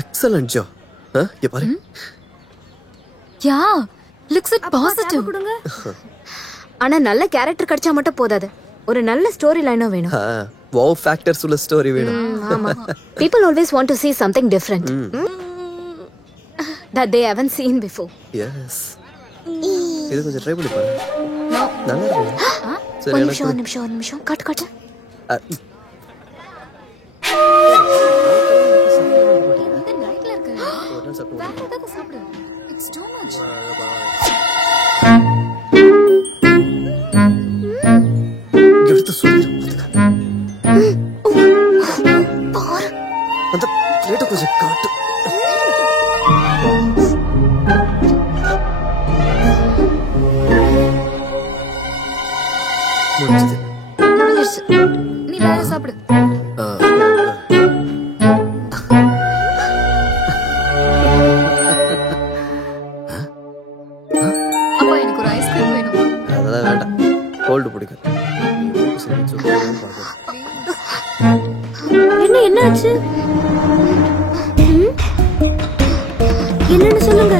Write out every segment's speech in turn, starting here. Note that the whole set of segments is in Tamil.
Excellent Joe. இங்க பாரு. யா லுக்ஸ் இட் பாசிட்டிவ். ஆனா நல்ல கேரக்டர் கிடைச்சா மட்டும் போதாது, ஒரு நல்ல ஸ்டோரி லைனும் வேணும். வாவ் ஃபேக்டர்ஸ் உள்ள ஸ்டோரி வேணும். ஆமா, people always want to see something different that they haven't seen before. Yes. இது கொஞ்சம் ட்ரை பண்ணி பாரு. நல்லா இருக்கு. சரி, ஒரு நிமிஷம் cut cut. It's too much. எடுத்து சொல்லு. அந்த பிளேட்டை கொஞ்சம் காட்டு. நீ வேற சாப்பிடு. அப்பா எனக்கு ஒரு ஐஸ்கிரீம் வேணும். அதெல்லாம் வேண்டாம், கோல்டு பிடிக்கும். என்னாச்சு? என்னன்னு சொல்லுங்க.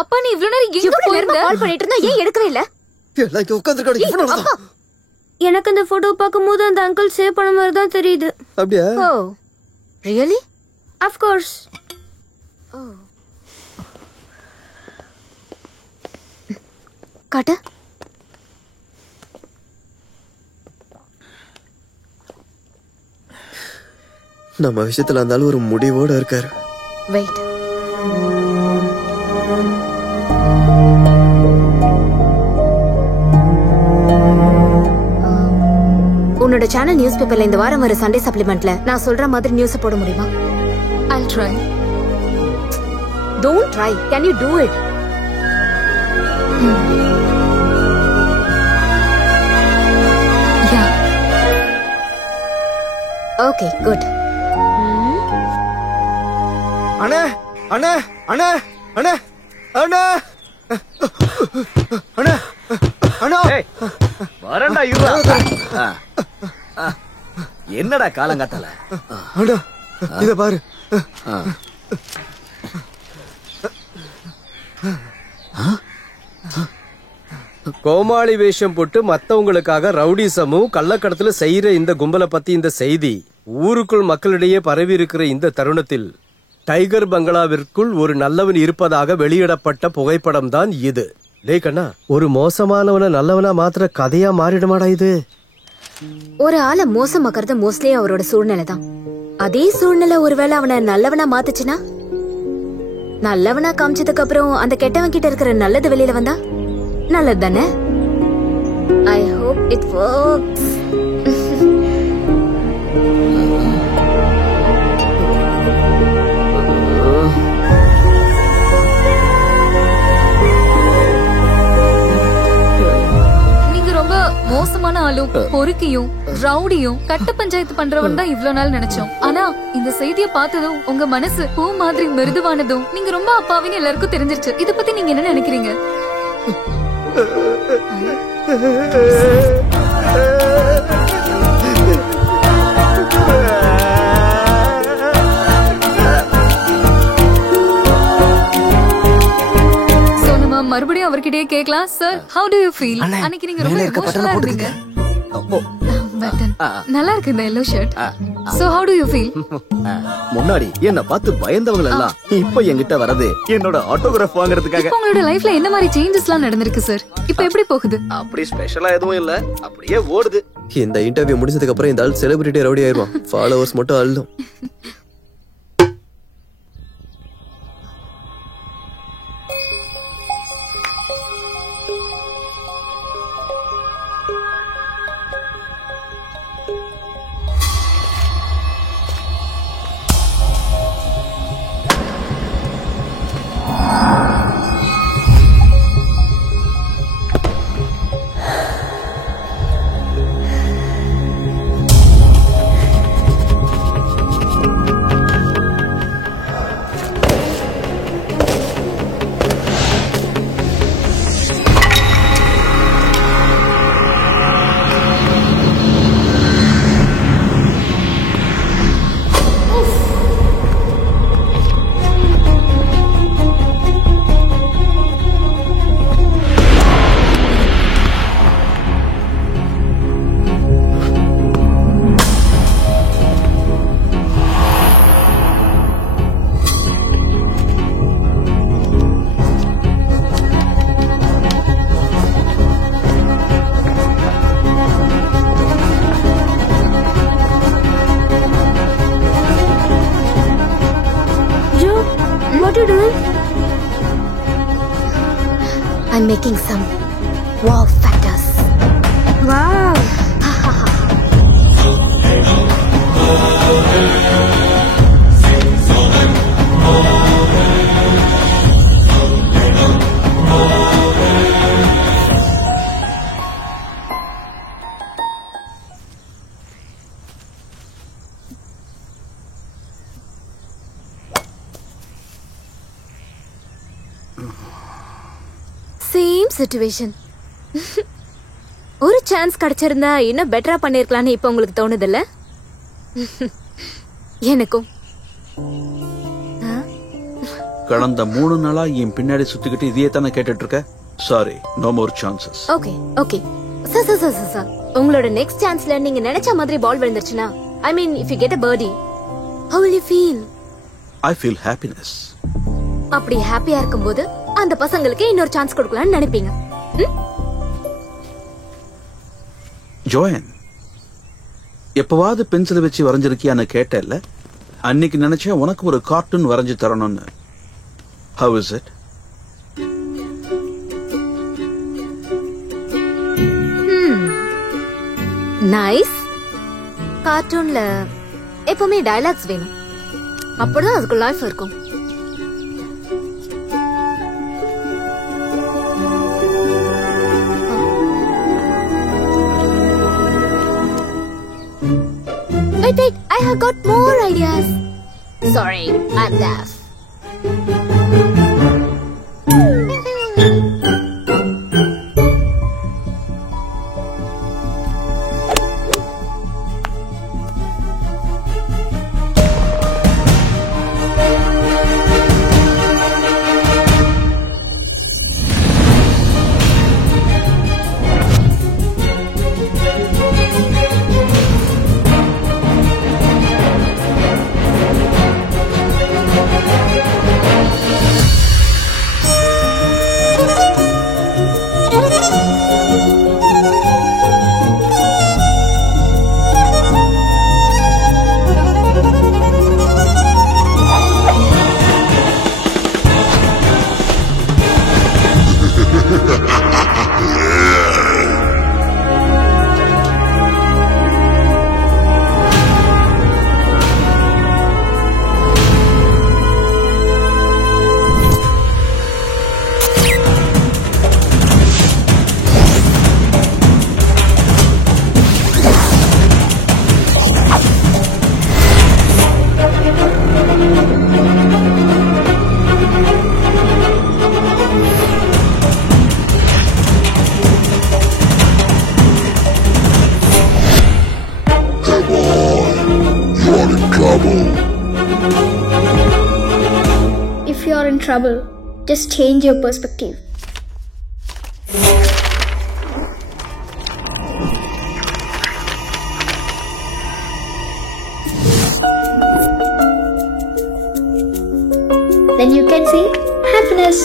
அப்பா நீ இவ்வளவு நேரம் எங்க போயிருந்த? கால் பண்ணிட்டு இருந்தா ஏன் எடுக்கவே இல்ல? லைக் உட்கார்ந்திருக்கானே இவனோட. எனக்கு அந்த போட்டோ பாக்கும்போது அந்த அங்கிள் சேவ் பண்ண மாதிரி தான் தெரியுது. அப்படியே? Oh really? Of course. Oh காட்டு. நம்ம விஷயத்துல இருந்தாலும் ஒரு முடிவோட இருக்காரு. வெயிட். என்னோட சேனல் நியூஸ் பேப்பர்ல இந்த வாரம் வர சண்டே சப்ளிமெண்ட்ல நான் சொல்ற மாதிரி நியூஸ் போட முடியுமா? I'll try. Don't try. Can you do it? Yeah. Okay, good. அண்ணே அண்ணே அண்ணே அண்ணே அண்ணே அண்ணே அண்ணா வரண்டா இருடா. என்னடா காலங்காத்தால? அண்ணா இத பாரு. கோமாளி வேஷம் போட்டு மத்தவங்களுக்காக ரவுடிசமும் கள்ளக்கடத்துல செய்யற இந்த கும்பலை பத்தி இந்த செய்தி ஊருக்குள் மக்களிடையே பரவி இருக்கிற இந்த தருணத்தில் டைகர் பங்களாவிற்குள் ஒரு நல்லவன் இருப்பதாக வெளியிடப்பட்ட புகைப்படம் தான் இது. டேய் கண்ணா, ஒரு மோசமானவன நல்லவனா மாத்திர கதையா மாறிடுமாடா இது? ஒரு ஆளை மோசமாக்குறது மோஸ்ட்லி அவரோட சூழ்நிலை தான். அதே சூழ்நிலை ஒருவேளை அவனை நல்லவனா மாத்துச்சுன்னா, நல்லவனா காமிச்சதுக்கு அப்புறம் அந்த கெட்டவன் கிட்ட இருக்கிற நல்லது வெளியில வந்தா நல்லது தானே? I hope it works. நீங்க ரொம்ப மோசமான ஆளும் பொறுக்கியும் ரவுடியும் கட்ட பஞ்சாயத்து பண்றவன் தான் இவ்வளவு நாள் நினைச்சோம். ஆனா இந்த செய்தியை பார்த்ததும் உங்க மனசு பூ மாதிரி மிருதுவானதும் நீங்க ரொம்ப அப்பாவின்னு எல்லாருக்கும் தெரிஞ்சிருச்சு. இத பத்தி நீங்க என்ன நினைக்கிறீங்க? மறுபடியும் அவர்கிட்டயே கேக்கலாம். Sir, how do you feel? அன்னைக்கு நீங்க ரொம்ப எமோஷனலா இருந்தீங்க. பட்டன் நல்லா இருக்கு இந்த yellow shirt. So how do you feel? முன்னாடி என்ன பார்த்து பயந்தவங்க எல்லாம் இப்ப என்கிட்ட வரது என்னோட ஆட்டோகிராஃப் வாங்குறதுக்காக. இப்போ உங்களோட லைஃப்ல என்ன மாதிரி சேஞ்சஸ்லாம் நடந்திருக்கு சார்? இப்போ எப்படி போகுது? அப்படி ஸ்பெஷலா எதுவும் இல்ல, அப்படியே ஓடுது. இந்த இன்டர்வியூ முடிஞ்சதுக்கு அப்புறம் இந்த ஆள் செலிபிரிட்டி ரவுடி ஆயிருவான். ஃபாலோவர்ஸ் மட்டும் அள்ளும். What are you doing? I'm making some wow factors. Wow. Same situation. ஒரு சான்ஸ் கிடைச்சிருந்தா இன்னும் பெட்டரா பண்ணிருக்கலாம்னு இப்ப உங்களுக்கு தோணுதில்ல? எனக்கும். கடந்த 3 நாளா என் பின்னாடி சுத்திக்கிட்டு இதையே தானே கேட்டுட்டு இருக்க. Sorry, no more chances. Okay okay sir, உங்களோட நெக்ஸ்ட் சான்ஸ்ல நீங்க நினைச்ச மாதிரி பால் விழுந்துருச்சுன்னா, I mean if you get a birdie, how will you feel? I feel happiness. அப்படி ஹாப்பியா இருக்கும்போது அந்த பசங்களுக்கு இன்னொரு சான்ஸ் கொடுக்கலாம்னு நினைப்பீங்க. ஜோயன், எப்பவாவது பென்சில் வச்சு வரைஞ்சிருக்கியான்னு கேட்டேல்ல, அன்னைக்கு நினைச்சேன் உனக்கு ஒரு கார்ட்டூன் வரைஞ்சு தரணும்னு. How is it? நைஸ். கார்ட்டூன்ல எப்பவுமே டயலாக்ஸ் வேணும், அப்பதான் அதுக்கு லைஃப் இருக்கும். Wait, I have got more ideas. Sorry, I'm deaf. If you are in trouble, just change your perspective. Then you can see happiness.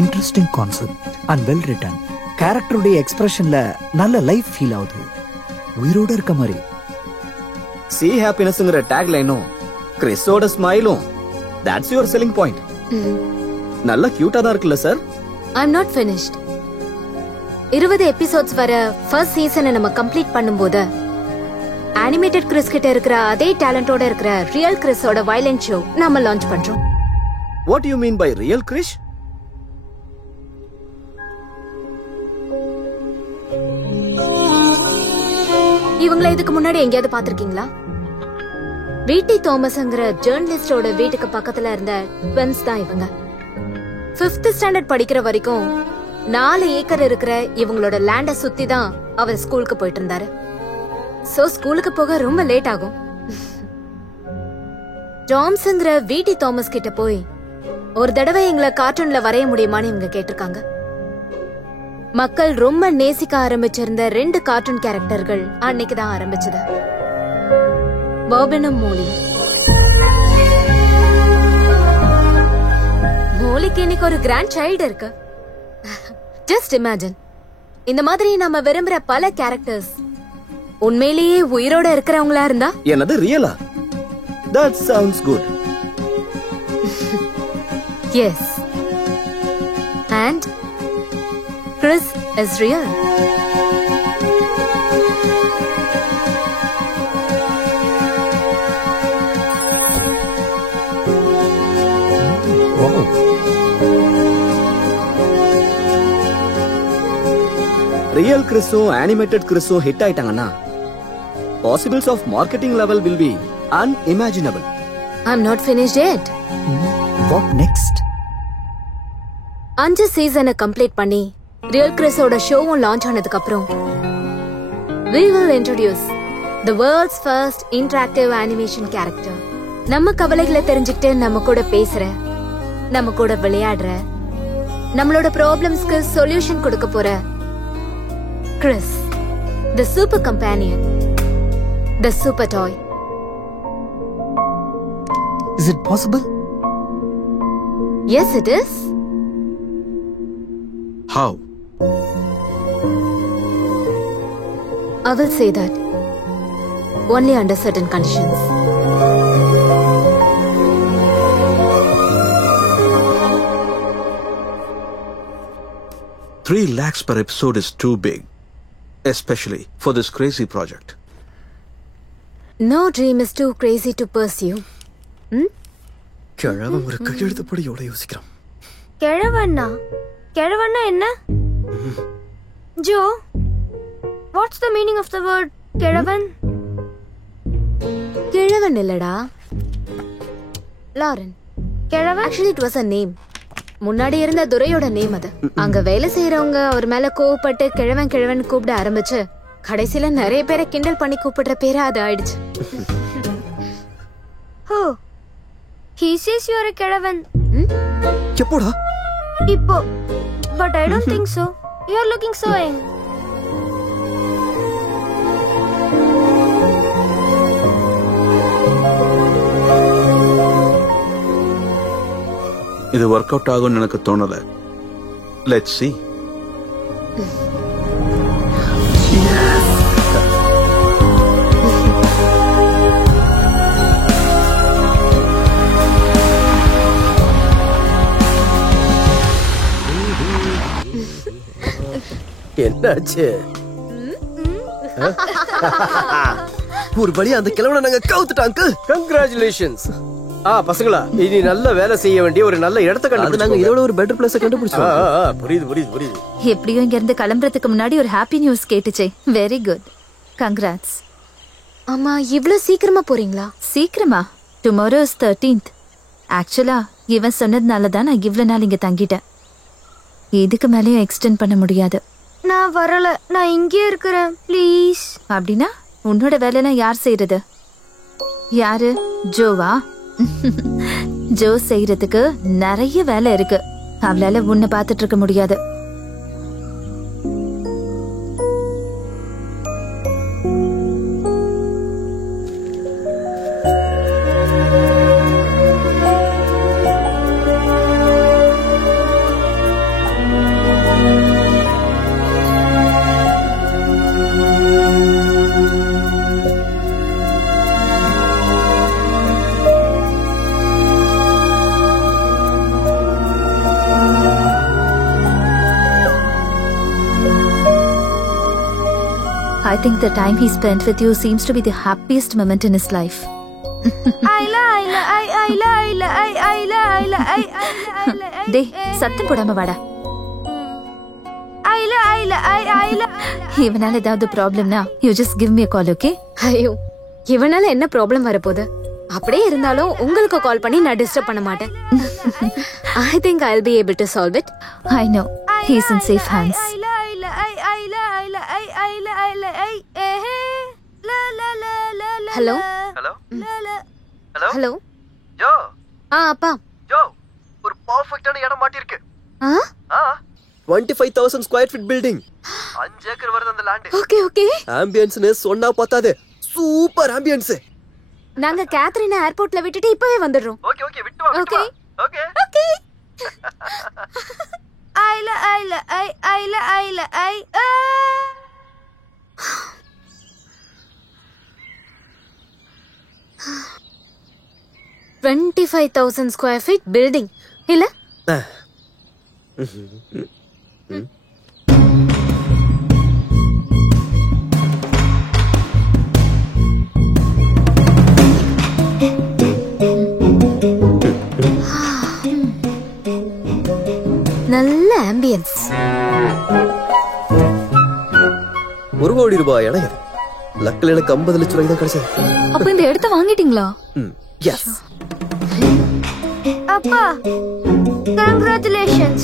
Interesting concept and well written. கேரக்டருடைய எக்ஸ்பிரஷன்ல நல்ல லைஃப் ஃபீல் ஆகுது, உயிரோட இருக்க மாதிரி. சி ஹாப்பினஸ்ங்கிற டேக் லைனும் கிறிஸோட ஸ்மைலும் தட்ஸ் யுவர் செல்லிங் பாயிண்ட். நல்ல கியூட்டா தான் இருக்குல்ல sir? I'm not finished. 20 episodes வர ஃபர்ஸ்ட் சீசனை நம்ம கம்ப்ளீட் பண்ணும்போது அனிமேட்டட் கிறிஸ் கிட்ட இருக்கிற அதே டேலண்டோட இருக்கிற ரியல் கிறிஸோட வயலன்ட் ஷோ நாம லான்ச் பண்றோம். What you mean by real Krrish? இவங்கள இதுக்கு முன்னாடி எங்கேயாவது பாத்திருக்கீங்களா? வீட்டி தாமஸ்ங்கிற ஜேர்னலிஸ்டோட வீட்டுக்கு பக்கத்துல இருந்த ட்வின்ஸ் தான் இவங்க. 5th ஸ்டாண்டர்ட் படிக்கிற வரைக்கும் 4 ஏக்கர் இருக்கிற இவங்களோட லேண்ட சுத்தி தான் அவர் ஸ்கூலுக்கு போயிட்டு இருந்தாரு. சோ ஸ்கூலுக்கு போக ரொம்ப லேட் ஆகும். டாம்ஸ்ங்கிற வீட்டி தாமஸ் கிட்ட போய் ஒரு தடவை எங்களை கார்ட்டூன்ல வரைய முடியுமான்னு இவங்க கேட்டிருக்காங்க. மக்கள் ரொம்ப நேசிக்க ஆரம்பிச்சிருந்த 2 கார்ட்டூன் கேரக்டர்கள் அன்னைக்கு தான் ஆரம்பிச்சது, பாபினும் மோலியும். மோலிக்கு இன்னைக்கு ஒரு கிராண்ட் சைல்டு இருக்கு. ஜஸ்ட் இமேஜின், இந்த மாதிரி நாம விரும்புற பல கேரக்டர்ஸ் உண்மையிலேயே உயிரோட இருக்கிறவங்களா இருந்தா. என்னது ரியலா? That sounds good. Yes. And Chris is real. Wow. Real கிறிஸும் அனிமேட்டட் கிறிஸும் ஹிட் ஆயிட்டாங்கன்னா possibles of marketing level will be unimaginable. I'm not finished yet. What next? 5 சீசனை கம்ப்ளீட் பண்ணி ரியல் கிறிஸோட ஷோவும் லான்ச் ஆனதுக்கு அப்புறம் we will introduce the world's first interactive animation character. நம்ம கவலைகளை தெரிஞ்சுக்கிட்டு நம்ம கூட பேசுற, நம்ம கூட விளையாடுற, நம்மளோட ப்ராப்ளம்ஸ்க்கு சொல்யூஷன் கொடுக்க போற Chris. The super companion. The super toy. Is it possible? Yes, it is. How? I will say that. Only under certain conditions. $3 lakhs per episode is too big, especially for this crazy project. No dream is too crazy to pursue. கிழவன் ஒரு கையெழுத்துப்படி எவ்வளவு யோசிக்கிறான். கிழவண்ணா என்ன? Joe, what's the meaning of the word கிழவன்? கிழவன் இல்லடா, லாரன். கிழவன்? Actually it was a name. முன்னாடி இருந்த துரையோட நேம் அது. அங்க வேலை செய்யறவங்க அவர் மேல கோவப்பட்டு கிழவன் கிழவன் கூப்பிட ஆரம்பிச்சு கடைசியில நிறைய பேரை கிண்டல் பண்ணி கூப்பிடுற பேரா அது ஆயிடுச்சு. Oh, he says you are a கிழவன். எப்போடா? இப்போ. But I don't think so. You are looking so young. இது ஒர்க் அவுட் ஆகும்னு எனக்கு தோணல. Let's see. என்னாச்சு? ஒரு வழியா அந்த கிழவனை நாங்க கவுத்துட்டாங்க. கங்க்ராச்சுலேஷன்ஸ். பசங்களா, இனி நல்ல வேலை செய்ய வேண்டிய ஒரு நல்ல இடத்தை கண்டுபிடிச்சு நாங்க இதோட ஒரு பெட்டர் பிளேஸ் கண்டுபிடிச்சோம். புரியுது. எப்படியோ இங்க இருந்து கிளம்புறதுக்கு முன்னாடி ஒரு ஹாப்பி நியூஸ் கேட்டுச்சே. Very good, congrats. ஆமா, இவ்ளோ சீக்கிரமா போறீங்களா? சீக்கிரமா? Tomorrow is 13th. ஆக்சுவலா இவன் சொன்னதுனால தான் நான் இவ்வளவு நாள் இங்க தங்கிட்டேன். இதுக்கு மேலேயும் எக்ஸ்டெண்ட் பண்ண முடியாது. நான் வரல, நான் இங்கே இருக்கிறேன், ப்ளீஸ். அப்படின்னா உன்னோட வேலையெல்லாம் யார் செய்யறது? யாரு? ஜோவா? ஜோ செய்யறதுக்கு நிறைய வேலை இருக்கு. அவளால உன்னை பார்த்துட்டு இருக்க முடியாது. I think the time he spent with you seems to be the happiest moment in his life. டேய், சத்தம் போடாம வாடா. இவனால ஏதாவது ப்ராப்ளம்னா you just give me a call, okay? ஐயோ, இவனால என்ன ப்ராப்ளம் வரப்போகுது? அப்படியே இருந்தாலும் உங்களுக்கு கால் பண்ணி நான் டிஸ்டர்ப் பண்ண மாட்டேன். I think I'll be able to solve it. I know. He's in safe hands. Hello hello. Joe. அப்பா. ஜோ, ஒரு பெர்ஃபெக்ட்டான இடம் மாட்டி இருக்கு. 25,000 ஸ்கொயர் ஃபீட் பில்டிங். 5 ஏக்கர் வருது அந்த லேண்ட். ஓகே. ஆம்பியன்ஸ்னு சொன்னா பத்தாது. Super ambience. நாங்க கேத்ரினை ஏர்போர்ட்ல விட்டுட்டு இப்பவே வந்துடுறோம். ஓகே, விட்டு வா. ஓகே. $25,000 ஸ்கொயர் ஃபீட் பில்டிங் இல்ல? நல்ல ஆம்பியன்ஸ். ₹1 கோடி இடம். லக்கில் எனக்கு 50 லட்சம் ரூபாய் தான் கிடைச்சது. அப்ப இந்த இடத்தை வாங்கிட்டீங்களா? எஸ். அப்பா, congratulations.